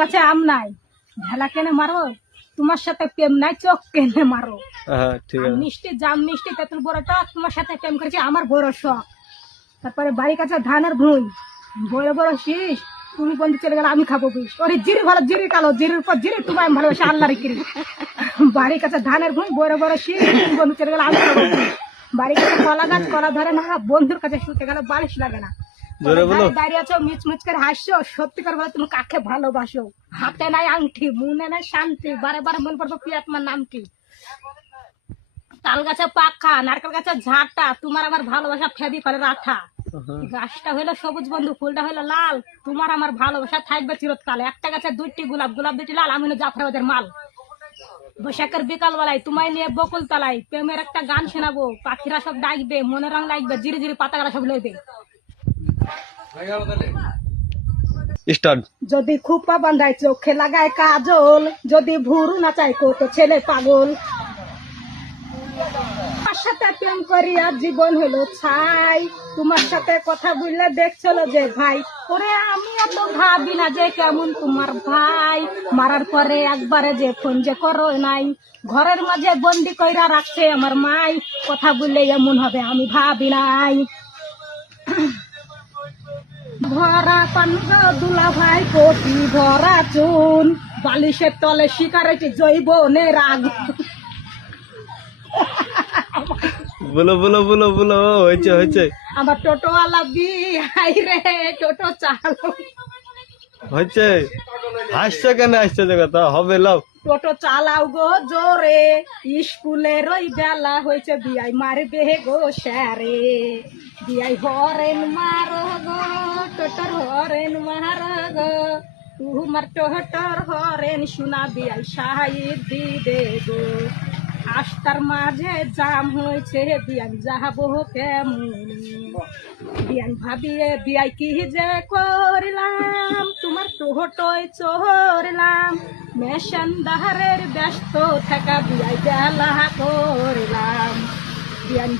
গাছে আম নাই, ঢেলা কেনে মারো? তোমার সাথে প্রেম নাই, চোখ কেনে মারো। ঠিক আছে। মিষ্টি জাম মিষ্টি তেঁতুল বড়টা তোমার সাথে প্রেম করেছি, আমার বড় শখ। তারপরে বাড়ির কাছে ধানের ভুঁই, বড় বড় শীষ, তুমি বন্ধু চলে গেলে আমি খাবো বিষ। ওরে জিরি ভালো, জিরি কালো, জিরির উপর জিরি, তোমায় আমি ভালোবাসি আল্লাহ রেখে। বাড়ির কাছে ধানের ভুঁই, বড় বড় শীষ, তুমি বন্ধু চলে গেলে আমি খাবো বিষ। বাড়ির কাছে কলা গাছ, কলা ধরে না, বন্ধুর কাছে শুতে গেলে বালিশ লাগে না। দাঁড়িয়ে আছো মিচমিচ করে হাসছো, সত্যিকার বলে তুমি কাকে ভালোবাসো? হাতে নাই আংটি, মনে নাই শান্তি, বারে বারে মনে পড়বো কি আপনার নাম কি? তাল গাছে পাখা, নারকেল গাছে ঝাঁটা, তোমার আমার ভালোবাসা ফেদি করে রাঠা। গাছটা হইলো সবুজ বন্ধু, ফুলটা হইলো লাল, তোমার আমার ভালোবাসা থাকবে চিরকাল। একটা গাছে দুইটি গোলাপ, গোলাপ দুইটি লাল, আমি হলো জাফরাবাদের মাল। বৈশাখের বিকাল বেলায় তোমায় নিয়ে বকুল তলায় প্রেমের একটা গান শোনাবো, পাখিরা সব ডাকবে, মনে রং লাগবে, জিরি জিরি পাতাগুলা সব লইবে। যদি খুপা বান্ধায় চোখে লাগায় কাজল, যদি ভুরু নাচায় কত ছেলে পাগল, তোমার সাথে প্রেম করিয়া জীবন হলো ছাই, তোমার সাথে কথা বললে দেখছিল যে ভাই, ওরে আমি এত ভাবি না যে কেমন তোমার ভাই, মারার পরে একবারে যে ফোন যে করো নাই, ঘরের মাঝে বন্দি কইরা রাখছে আমার মাই, কথা বললে এমন হবে আমি ভাবি নাই। ভরা পান্ড দুলা ভাই কোটি ভরা চুন, বালিশের তলে শিকারেটি জৈবনের আগুন। বলো বলো বলো বলো, হয়েছে হয়েছে। আমার টোটোওয়ালা বিহাই রে, টোটো চালো হয়েছে। হাসছে কেন, আসছে কথা হবে লাও। টোটো চালাও গো জোরে, স্কুলের ওই বেলা হয়েছে, বিয়াই মারবে গো স্যারে, বিয়াই হরেন মারো গো, টোটোর হরেন মারো গো, তোমার টোটোর হরেন শোনা বিয়াই সাহিদ দিবে গো, আস্তার মাঝে জাম হয়েছে, বিয়ান যাবো কেমন, বিয়ান ভাবিয়ে বিয়াই কি যে করলাম, তোমার টোটোয় চড়লাম, মেশান দাহারের ব্যস্ত থাকা বিয়াই বেলা করলাম, বিয়ান